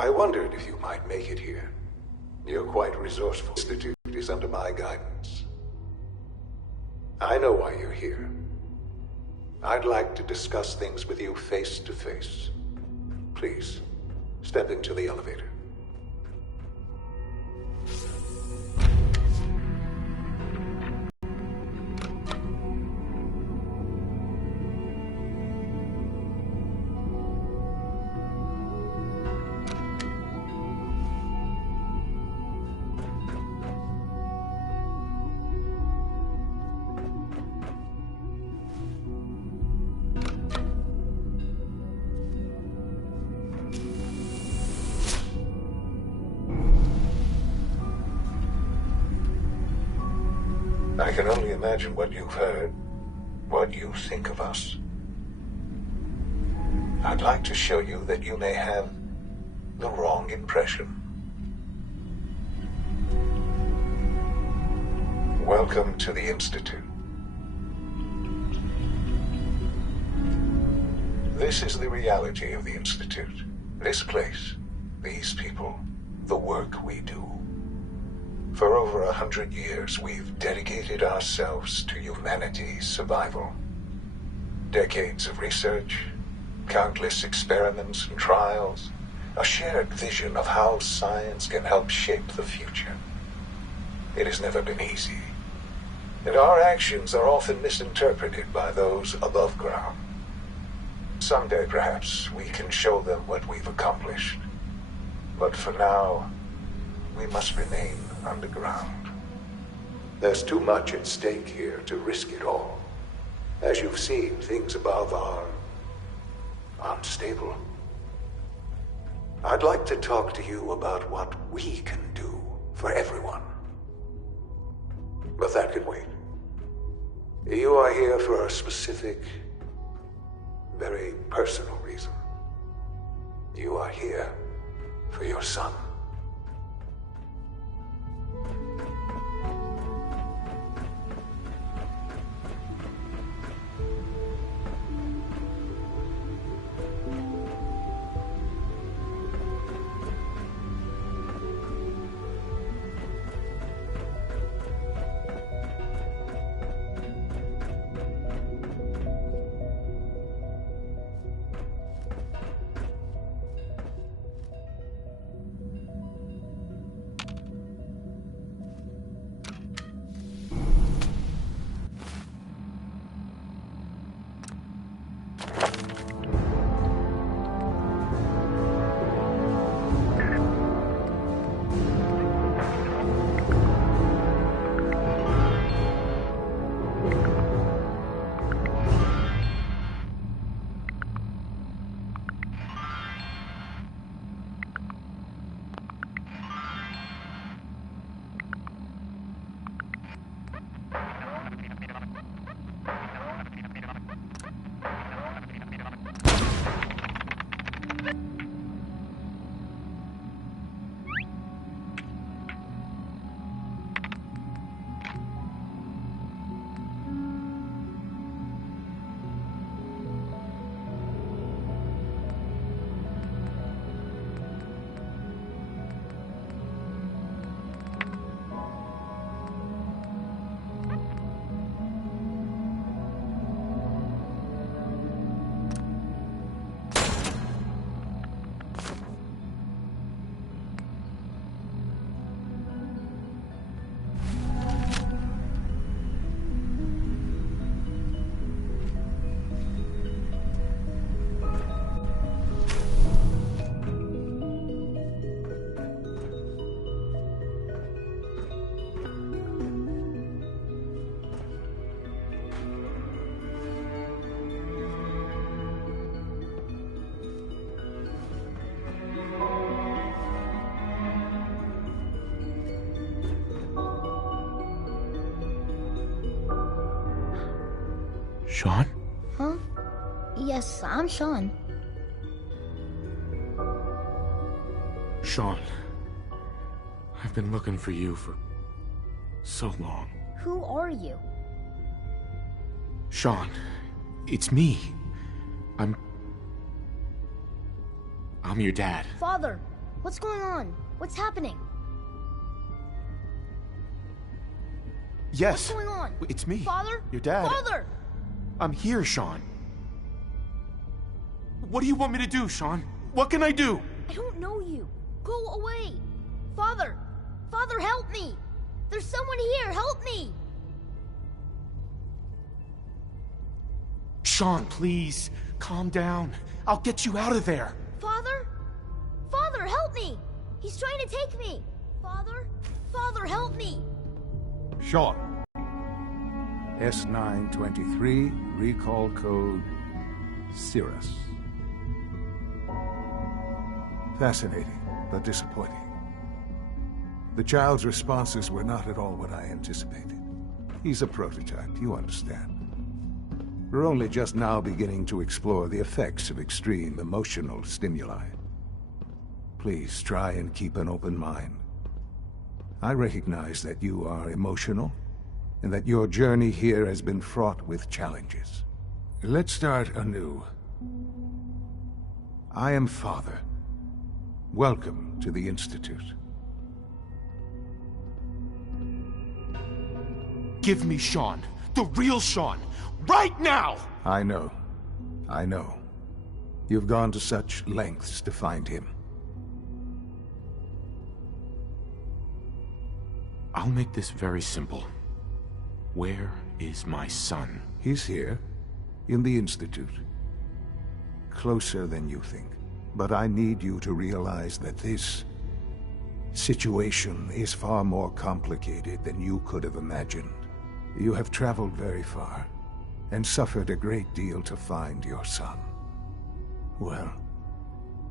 I wondered if you might make it here. You're quite resourceful. The Institute is under my guidance. I know why you're here. I'd like to discuss things with you face to face. Please, step into the elevator. I can only imagine what you've heard, what you think of us. I'd like to show you that you may have the wrong impression. Welcome to the Institute. This is the reality of the Institute. This place, these people, the work we do. For over 100 years, we've dedicated ourselves to humanity's survival. Decades of research, countless experiments and trials, a shared vision of how science can help shape the future. It has never been easy, and our actions are often misinterpreted by those above ground. Someday, perhaps, we can show them what we've accomplished. But for now, we must remain underground. There's too much at stake here to risk it all. As you've seen, things above are unstable. I'd like to talk to you about what we can do for everyone. But that can wait. You are here for a specific, very personal reason. You are here for your son. Sean? Huh? Yes, I'm Sean. Sean, I've been looking for you for so long. Who are you? Sean, it's me. I'm your dad. Father, What's going on? What's happening? Yes. What's going on? It's me. Father? Your dad. Father! I'm here, Sean. What do you want me to do, Sean? What can I do? I don't know you. Go away. Father! Father, help me! There's someone here, help me! Sean, please. Calm down. I'll get you out of there. Father? Father, help me! He's trying to take me! Father? Father, help me! Sean. S923, recall code Cirrus. Fascinating, but disappointing. The child's responses were not at all what I anticipated. He's a prototype, you understand. We're only just now beginning to explore the effects of extreme emotional stimuli. Please try and keep an open mind. I recognize that you are emotional, and that your journey here has been fraught with challenges. Let's start anew. I am Father. Welcome to the Institute. Give me Sean. The real Sean. Right now! I know. I know. You've gone to such lengths to find him. I'll make this very simple. Where is my son? He's here, in the Institute. Closer than you think. But I need you to realize that this situation is far more complicated than you could have imagined. You have traveled very far, and suffered a great deal to find your son. Well,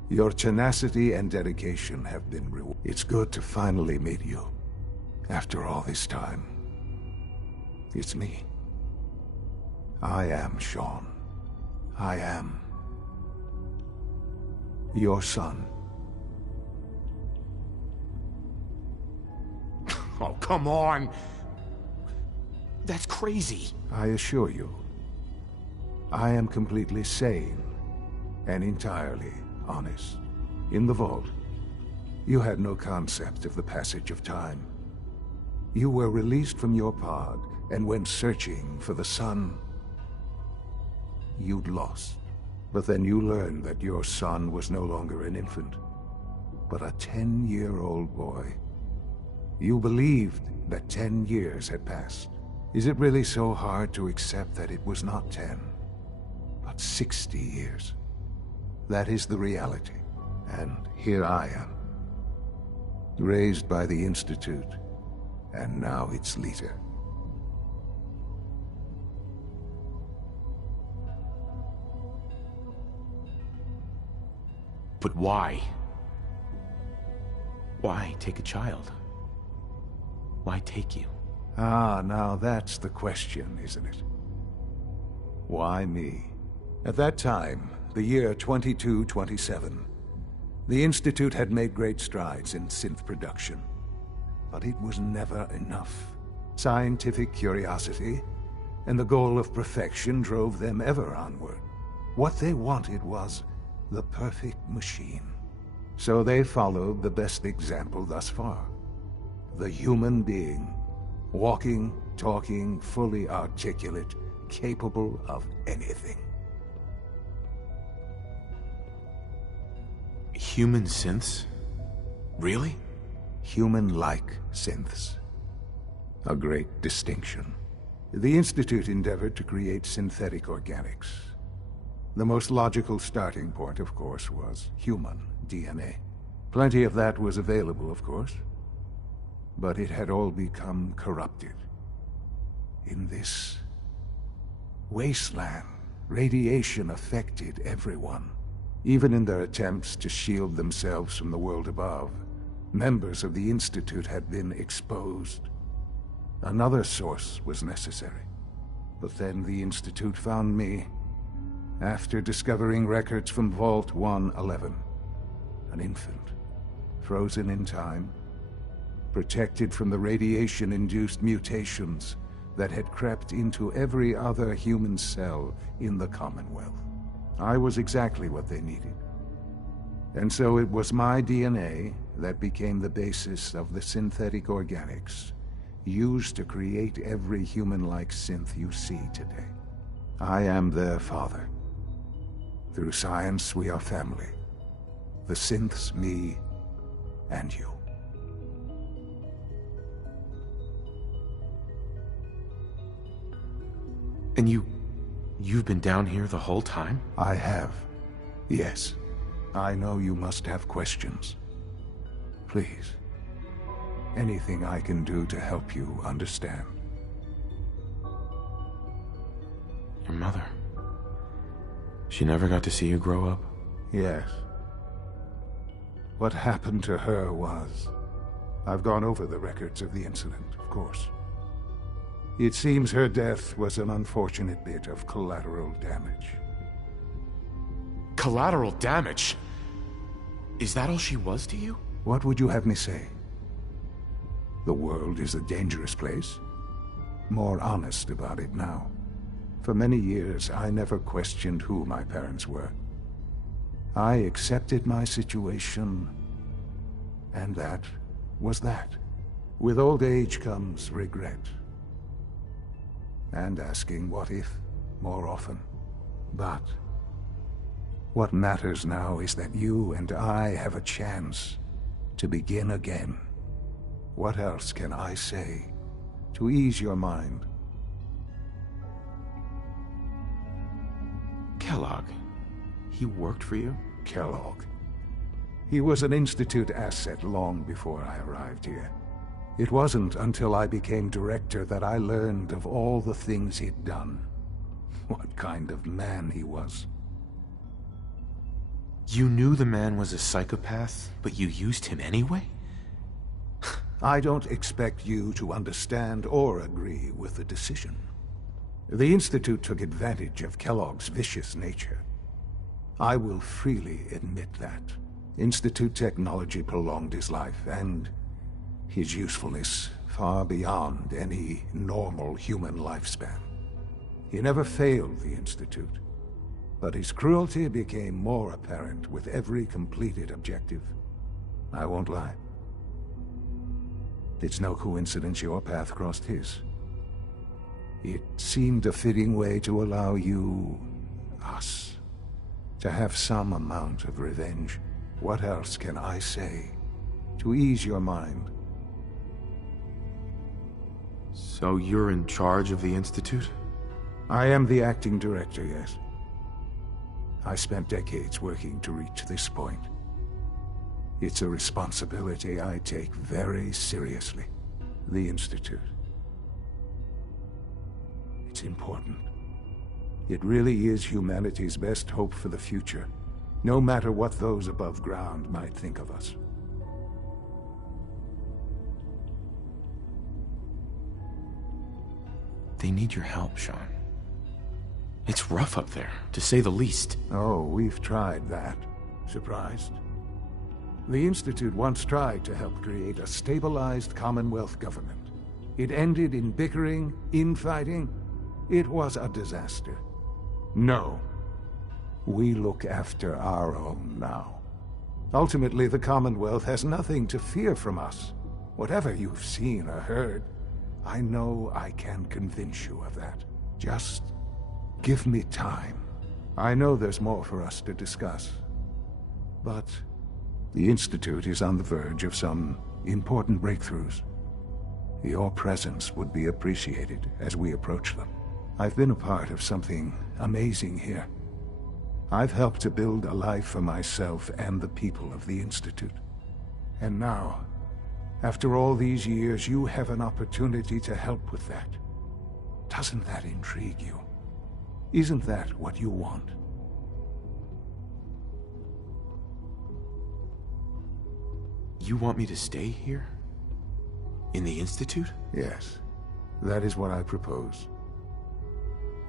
your tenacity and dedication have been rewarded. It's good to finally meet you, after all this time. It's me. I am Sean. I am your son. Oh, come on! That's crazy. I assure you, I am completely sane and entirely honest. In the vault, you had no concept of the passage of time. You were released from your pod and went searching for the son you'd lost. But then you learned that your son was no longer an infant, but a 10-year-old boy. You believed that 10 years had passed. Is it really so hard to accept that it was not 10, but 60 years? That is the reality. And here I am, raised by the Institute, and now its leader. But why? Why take a child? Why take you? Ah, now that's the question, isn't it? Why me? At that time, the year 2227, the Institute had made great strides in synth production. But it was never enough. Scientific curiosity and the goal of perfection drove them ever onward. What they wanted was the perfect machine. So they followed the best example thus far. The human being. Walking, talking, fully articulate, capable of anything. Human synths? Really? Human-like synths. A great distinction. The Institute endeavored to create synthetic organics. The most logical starting point, of course, was human DNA. Plenty of that was available, of course. But it had all become corrupted. In this wasteland, radiation affected everyone. Even in their attempts to shield themselves from the world above, members of the Institute had been exposed. Another source was necessary. But then the Institute found me, after discovering records from Vault 111. An infant, frozen in time, protected from the radiation-induced mutations that had crept into every other human cell in the Commonwealth. I was exactly what they needed. And so it was my DNA that became the basis of the synthetic organics used to create every human-like synth you see today. I am their father. Through science, we are family. The synths, me, and you. And you've been down here the whole time? I have. Yes. I know you must have questions. Please. Anything I can do to help you understand. Your mother. She never got to see you grow up? Yes. What happened to her was... I've gone over the records of the incident, of course. It seems her death was an unfortunate bit of collateral damage. Collateral damage? Is that all she was to you? What would you have me say? The world is a dangerous place. More honest about it now. For many years, I never questioned who my parents were. I accepted my situation, and that was that. With old age comes regret. And asking what if more often. But what matters now is that you and I have a chance to begin again. What else can I say to ease your mind? Kellogg. He worked for you? Kellogg. He was an Institute asset long before I arrived here. It wasn't until I became director that I learned of all the things he'd done. What kind of man he was. You knew the man was a psychopath, but you used him anyway? I don't expect you to understand or agree with the decision. The Institute took advantage of Kellogg's vicious nature. I will freely admit that. Institute technology prolonged his life, and his usefulness far beyond any normal human lifespan. He never failed the Institute, but his cruelty became more apparent with every completed objective. I won't lie. It's no coincidence your path crossed his. It seemed a fitting way to allow you, us, to have some amount of revenge. What else can I say to ease your mind? So you're in charge of the Institute? I am the acting director, yes. I spent decades working to reach this point. It's a responsibility I take very seriously. The Institute. It's important. It really is humanity's best hope for the future, no matter what those above ground might think of us. They need your help, Sean. It's rough up there, to say the least. Oh, we've tried that. Surprised? The Institute once tried to help create a stabilized Commonwealth government. It ended in bickering, infighting. It was a disaster. No. We look after our own now. Ultimately, the Commonwealth has nothing to fear from us. Whatever you've seen or heard, I know I can convince you of that. Just give me time. I know there's more for us to discuss. But the Institute is on the verge of some important breakthroughs. Your presence would be appreciated as we approach them. I've been a part of something amazing here. I've helped to build a life for myself and the people of the Institute. And now, after all these years, you have an opportunity to help with that. Doesn't that intrigue you? Isn't that what you want? You want me to stay here? In the Institute? Yes, that is what I propose.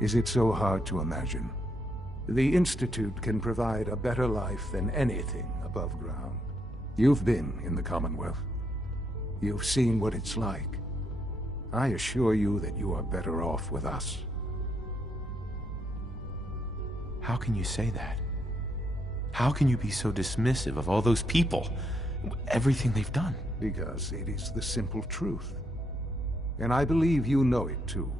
Is it so hard to imagine? The Institute can provide a better life than anything above ground. You've been in the Commonwealth. You've seen what it's like. I assure you that you are better off with us. How can you say that? How can you be so dismissive of all those people? Everything they've done? Because it is the simple truth. And I believe you know it too.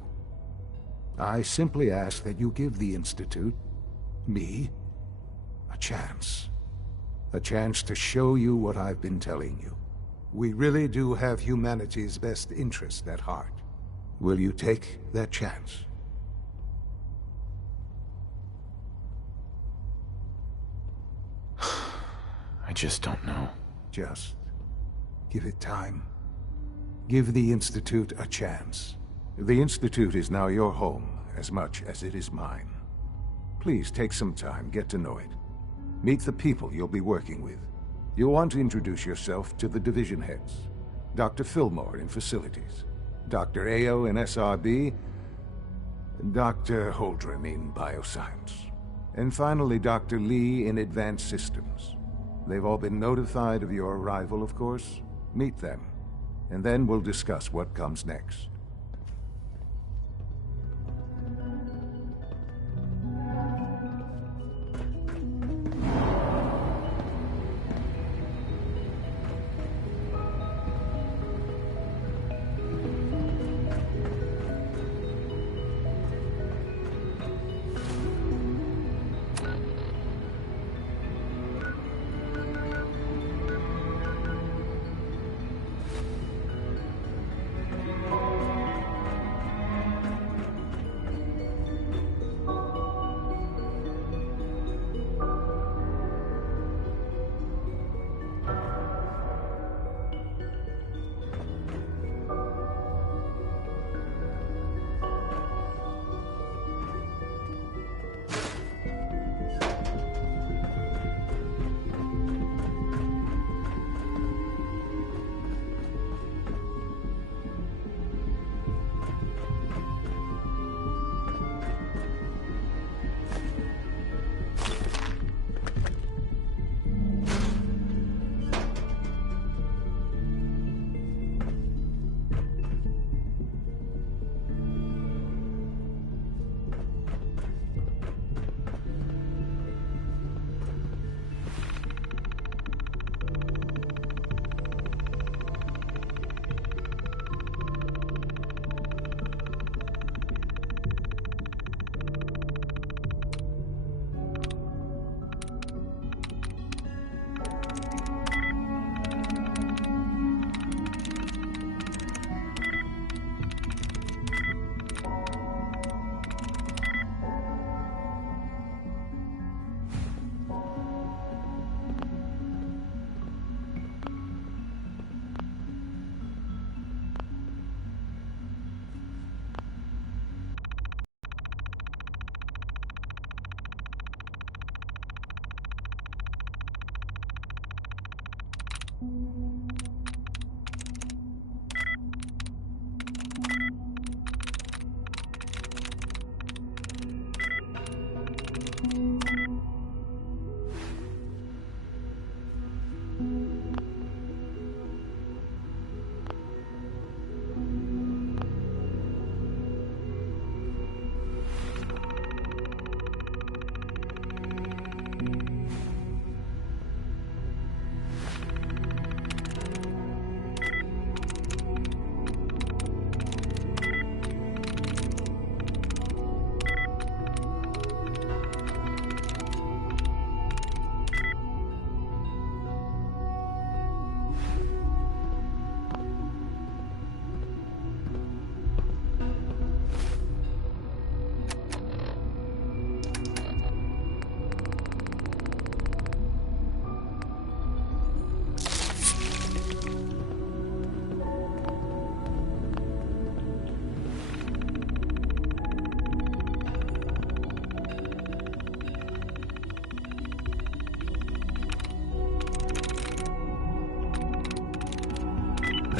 I simply ask that you give the Institute, me, a chance. A chance to show you what I've been telling you. We really do have humanity's best interest at heart. Will you take that chance? I just don't know. Just give it time. Give the Institute a chance. The Institute is now your home as much as it is mine. Please take some time, get to know it. Meet the people you'll be working with. You'll want to introduce yourself to the division heads. Dr. Fillmore in Facilities, Dr. Ayo in SRB, Dr. Holdren in Bioscience, and finally Dr. Lee in Advanced Systems. They've all been notified of your arrival, of course. Meet them, and then we'll discuss what comes next.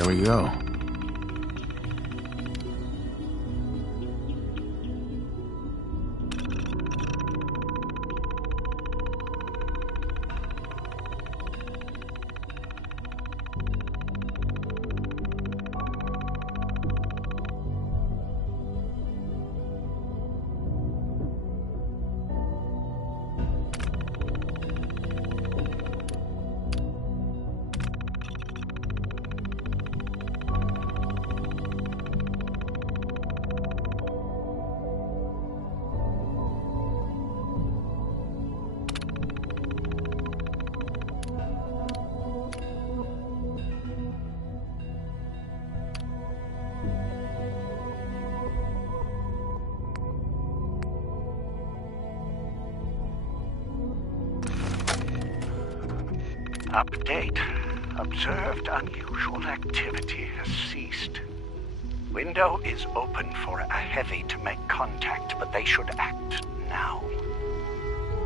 There we go. Update. Observed unusual activity has ceased. Window is open for a heavy to make contact, but they should act now.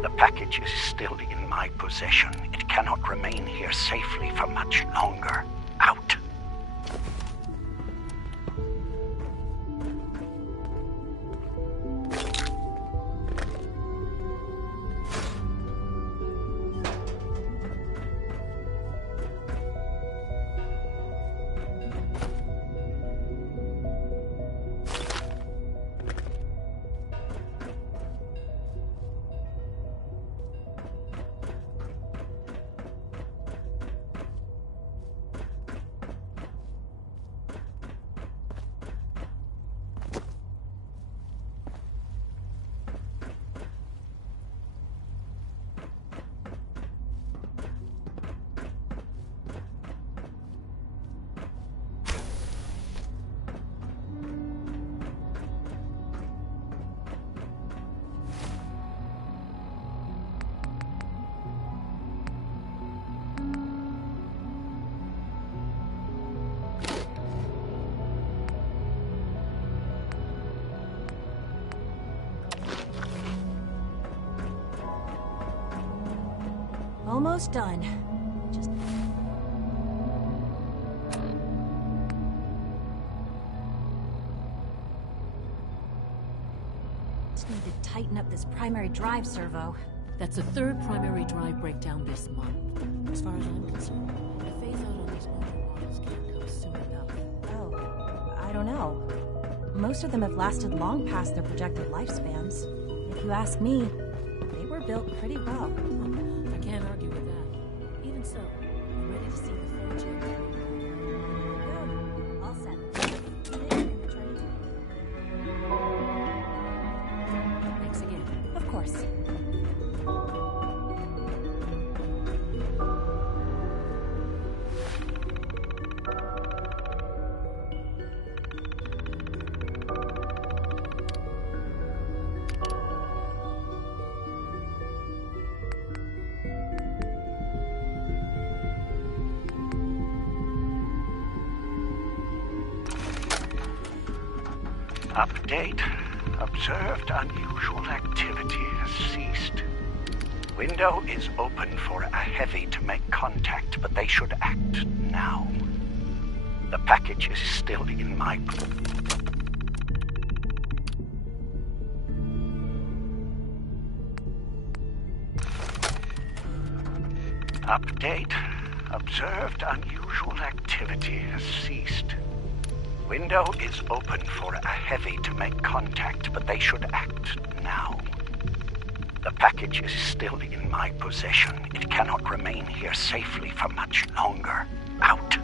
The package is still in my possession. It cannot remain here safely for much longer. Out. Almost done. Just need to tighten up this primary drive servo. That's the third primary drive breakdown this month. As far as I'm concerned, the phase out on these older models can't come soon enough. Oh, I don't know. Most of them have lasted long past their projected lifespans. If you ask me, they were built pretty well. I can't argue with that. Even so, I'm ready to see the full Gen 3. Good. All set. Get in and return to Thanks again. Of course. Update. Observed unusual activity has ceased. Window is open for a heavy to make contact, but they should act now. The package is still in my... Update. Observed unusual activity has ceased. Window is open for a heavy to make contact, but they should act now. The package is still in my possession. It cannot remain here safely for much longer. Out.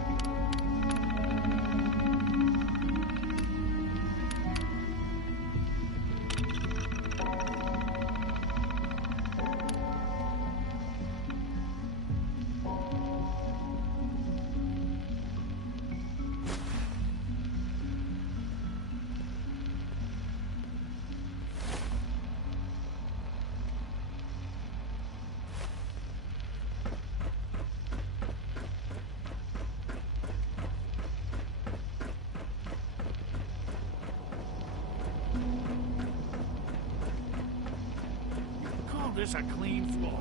This a clean floor.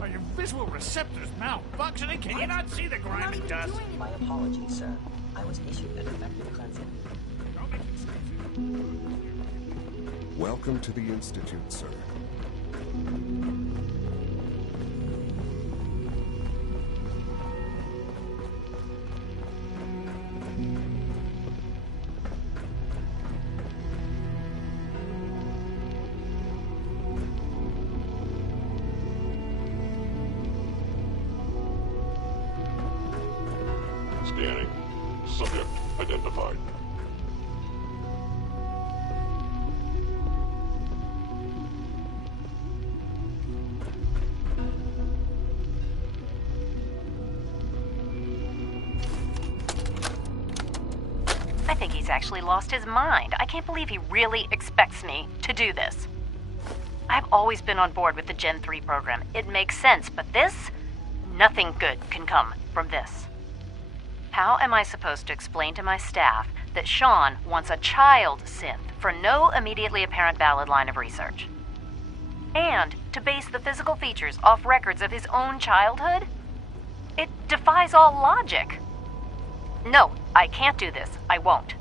Are your visual receptors malfunctioning? Can you not see the grimy dust? My apologies, sir. I was issued an effective cleansing. Don't make excuses. Welcome to the Institute, sir. Scanning. Subject identified. I think he's actually lost his mind. I can't believe he really expects me to do this. I've always been on board with the Gen 3 program. It makes sense, but this? Nothing good can come from this. How am I supposed to explain to my staff that Sean wants a child synth for no immediately apparent valid line of research? And to base the physical features off records of his own childhood? It defies all logic. No, I can't do this. I won't.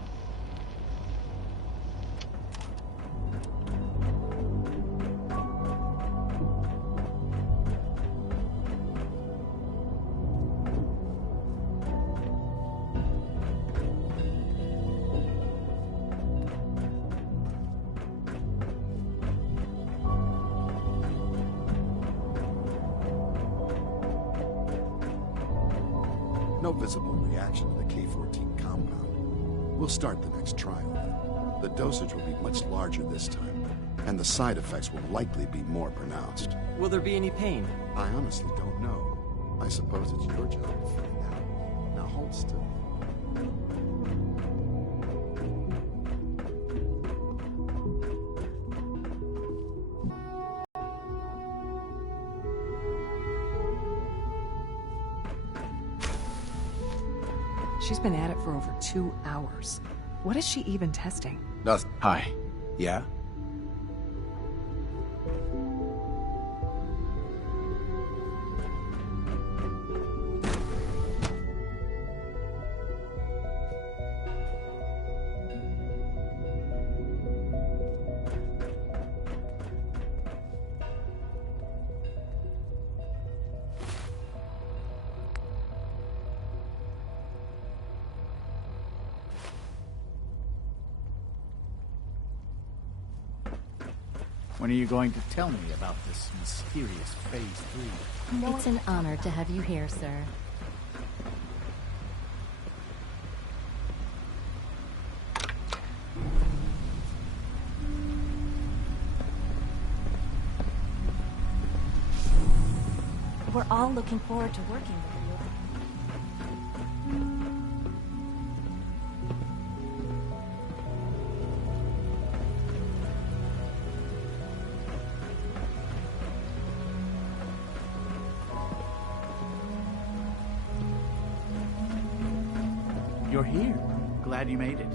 No visible reaction to the K-14 compound. We'll start the next trial. The dosage will be much larger this time, and the side effects will likely be more pronounced. Will there be any pain? I honestly don't know. I suppose it's your job to find out. Now hold still. She's been at it for over 2 hours. What is she even testing? Nothing. Hi. Yeah? When are you going to tell me about this mysterious Phase 3? It's an honor to have you here, sir. We're all looking forward to working with you. You're here. Glad you made it.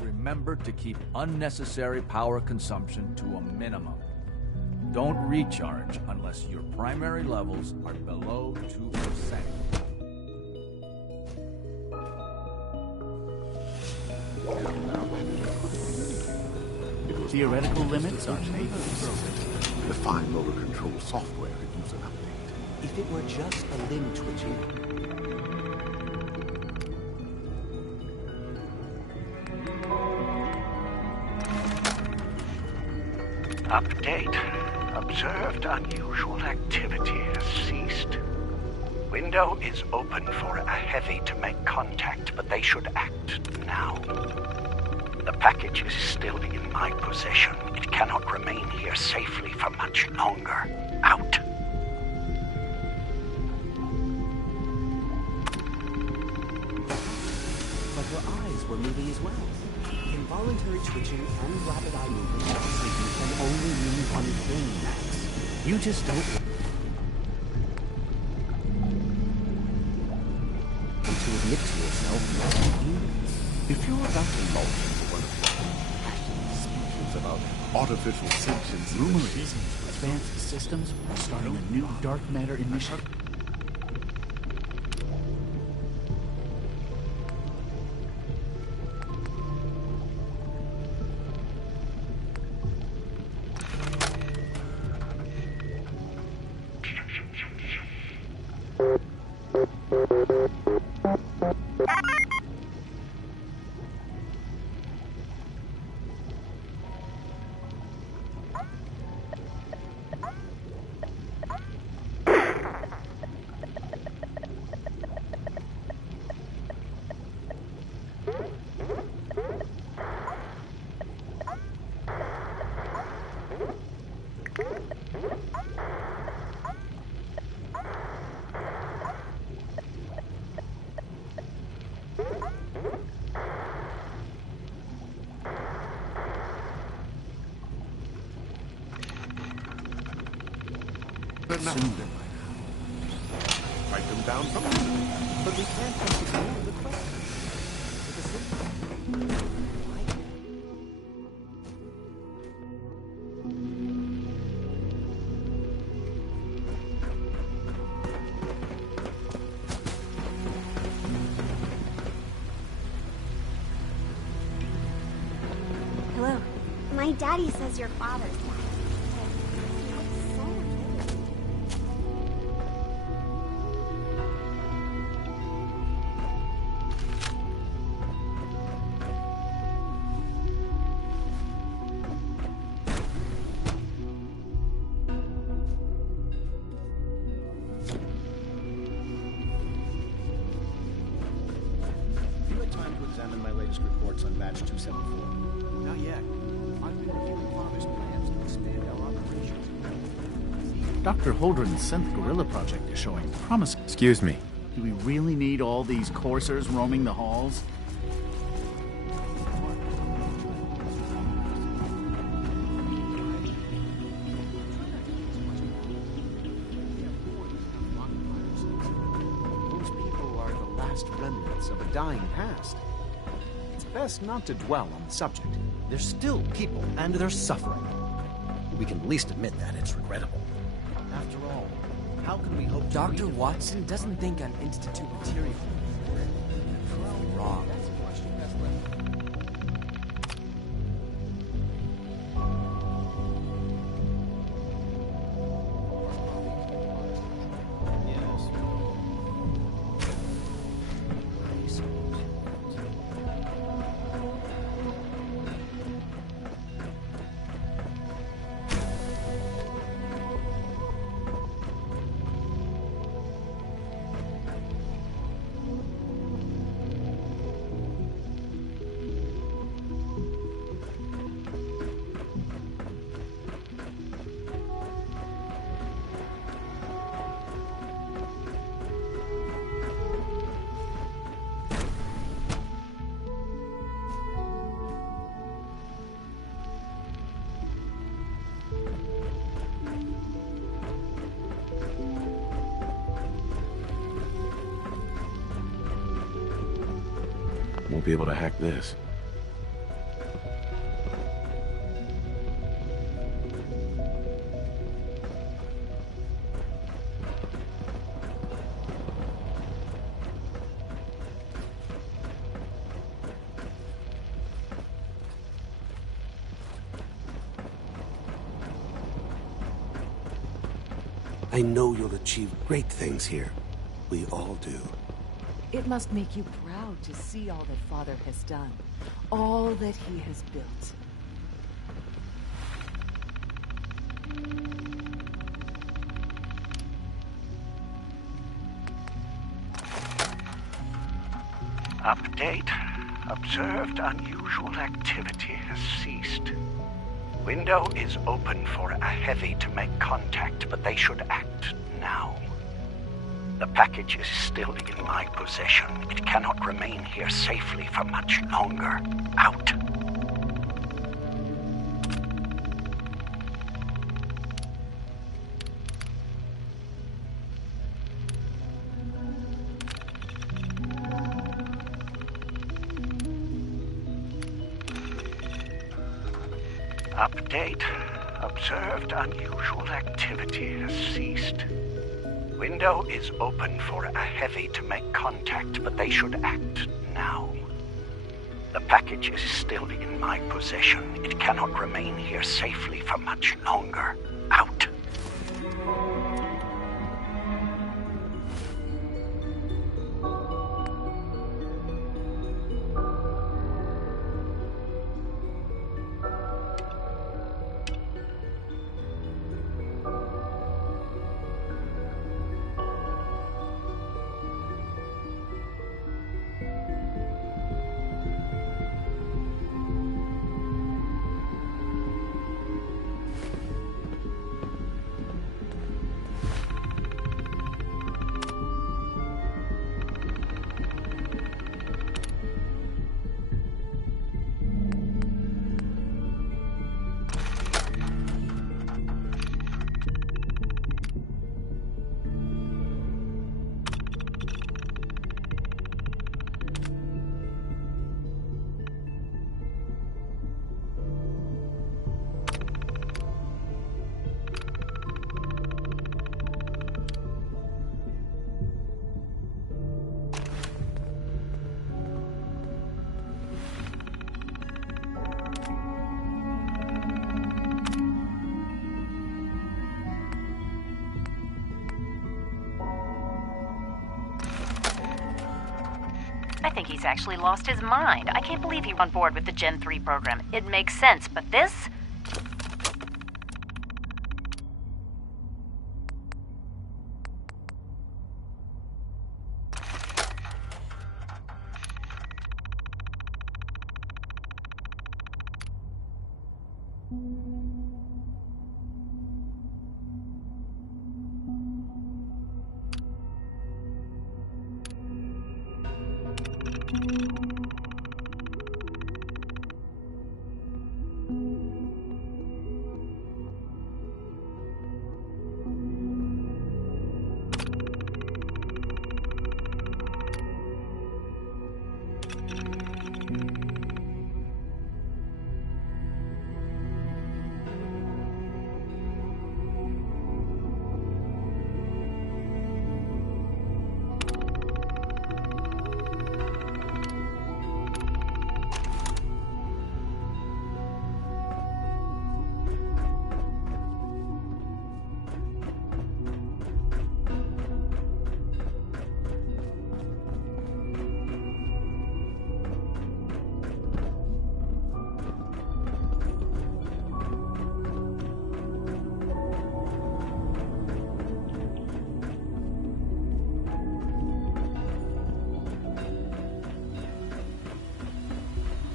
Remember to keep unnecessary power consumption to a minimum. Don't recharge unless your primary levels are below 2%. Theoretical limits are neighbors. The fine motor control software could use an update. If it were just a limb twitching... Update. Observed unusual activity has ceased. Window is open for a heavy to make contact, but they should act now. The package is still in my possession. It cannot remain here safely for much longer. Out. But her eyes were moving as well. Involuntary twitching and rapid eye movement while sleeping can only mean one thing, Max. You just don't want to admit to yourself that If you're about to launch into one of your passionate speeches about artificial sentience, Numerous advanced systems are starting a new dark matter initiative. enough. consumed them by now. Write them down from But we can't just ignore the question. The decision. Hello. My daddy says your father's died. You had time to examine my latest reports on batch 274. Not yet. I've been reviewing Father's plans to expand our operations. Dr. Holdren's synth gorilla project is showing promise. Excuse me. Do we really need all these coursers roaming the halls? Those people are the last remnants of a dying past. It's best not to dwell on the subject. They're still people, and they're suffering. We can at least admit that it's regrettable. After all, how can we hope to Dr. Watson doesn't think I'm Institute material. Wrong. Won't be able to hack this. I know you'll achieve great things here. We all do. It must make you proud to see all that Father has done, all that he has built. Update. Observed unusual activity has ceased. Window is open for a heavy to make contact, but they should act now. The package is still in my possession. It cannot remain here safely for much longer. Out. Update. Observed unusual activity has ceased. Window is open for a heavy to make contact, but they should act now. The package is still in my possession. It cannot remain here safely for much longer. Out. I think he's actually lost his mind. I can't believe he went on board with the Gen 3 program. It makes sense, but this?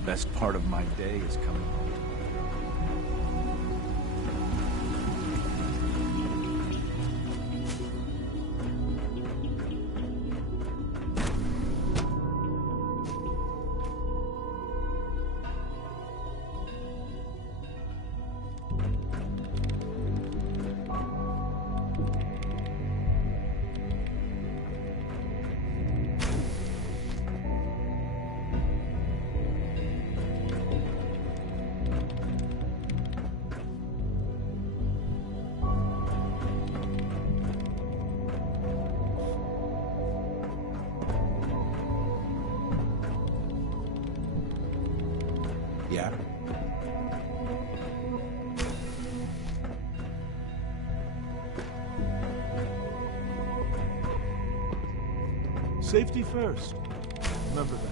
Best part of my day is coming home. Yeah? Safety first. Remember that.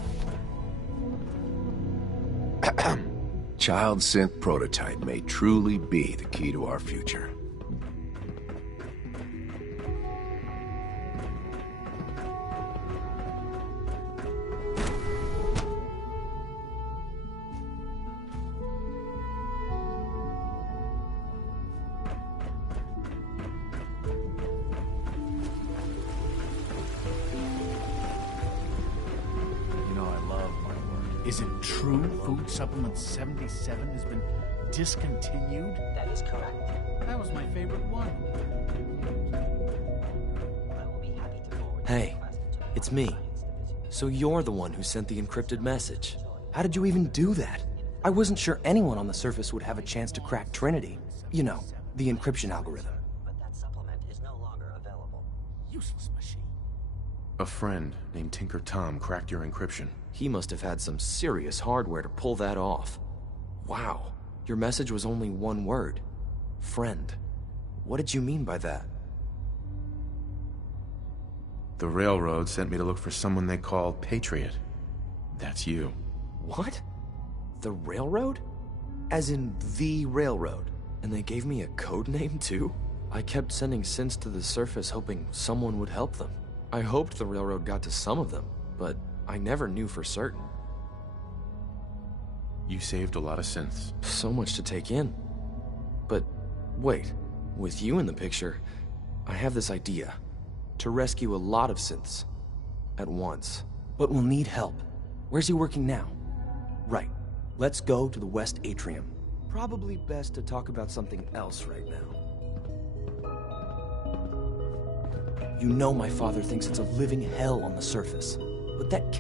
Child synth prototype may truly be the key to our future. Is it true Food Supplement 77 has been discontinued? That is correct. That was my favorite one. Hey, it's me. So you're the one who sent the encrypted message. How did you even do that? I wasn't sure anyone on the surface would have a chance to crack Trinity. You know, the encryption algorithm. But that supplement is no longer available. Useless machine. A friend named Tinker Tom cracked your encryption. He must have had some serious hardware to pull that off. Wow, your message was only one word. Friend. What did you mean by that? The railroad sent me to look for someone they call Patriot. That's you. What? The railroad? As in the railroad? And they gave me a code name too? I kept sending synths to the surface hoping someone would help them. I hoped the railroad got to some of them, but I never knew for certain. You saved a lot of synths. So much to take in. But wait, with you in the picture, I have this idea. To rescue a lot of synths at once. But we'll need help. Where's he working now? Right. Let's go to the West Atrium. Probably best to talk about something else right now. You know my father thinks it's a living hell on the surface. But that